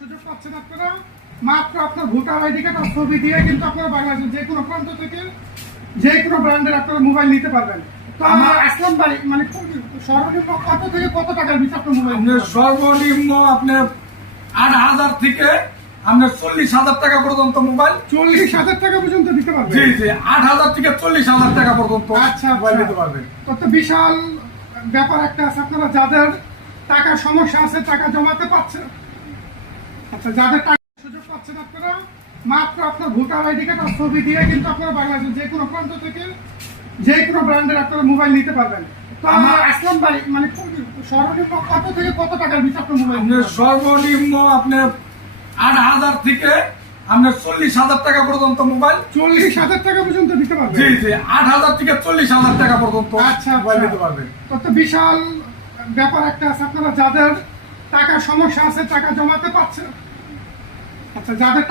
সুযোগ পাচ্ছেন আপনারা মাত্র আপনার ভোটার আইডি কার্ড আর ছবি দিয়ে কিন্তু আপনারা বাংলাদেশের যে কোনো প্রান্ত থেকে যে কোনো ব্র্যান্ডের আপনারা মোবাইল নিতে পারবেন। তো আমার আসলাম ভাই মানে সর্বনিম্ন কত থেকে কত টাকার ভিতরে আপনার মোবাইল সর্বনিম্ন আপনার ৮,০০০ থেকে আপনার ৪০,০০০ টাকা পর্যন্ত মোবাইল ৪০,০০০ টাকা পর্যন্ত দিতে পারবেন। জি জি ৮,০০০ থেকে ৪০,০০০ টাকা পর্যন্ত আচ্ছা মোবাইল নিতে পারবেন। তো বিশাল ব্যাপার একটা আছে, আপনারা যাদের টাকার সমস্যা আছে টাকা জমাতে পারছেন, আচ্ছা যাদের টাকা সুযোগ পাচ্ছেন আপনারা মাত্র আপনার ভোটার আইডি কার্ড আর ছবি দিয়ে কিন্তু আপনারা বাংলাদেশের যে কোনো প্রান্ত থেকে যে কোনো ব্র্যান্ডের আপনারা মোবাইল নিতে পারবেন। তো আমার আসলাম ভাই মানে সর্বনিম্ন কত থেকে কত টাকার ভিতরে আপনার মোবাইল আপনার সর্বনিম্ন আপনার ৮,০০০ থেকে আপনার ৪০,০০০ টাকা পর্যন্ত মোবাইল ৪০,০০০ টাকা পর্যন্ত দিতে পারবেন। জি জি ৮,০০০ থেকে ৪০,০০০ টাকা পর্যন্ত আচ্ছা মোবাইল নিতে পারবেন। তো বিশাল ব্যাপার একটা আছে, আপনারা যাদের টাকার সমস্যা আছে টাকা জমাতে পারছেন, আচ্ছা যাদের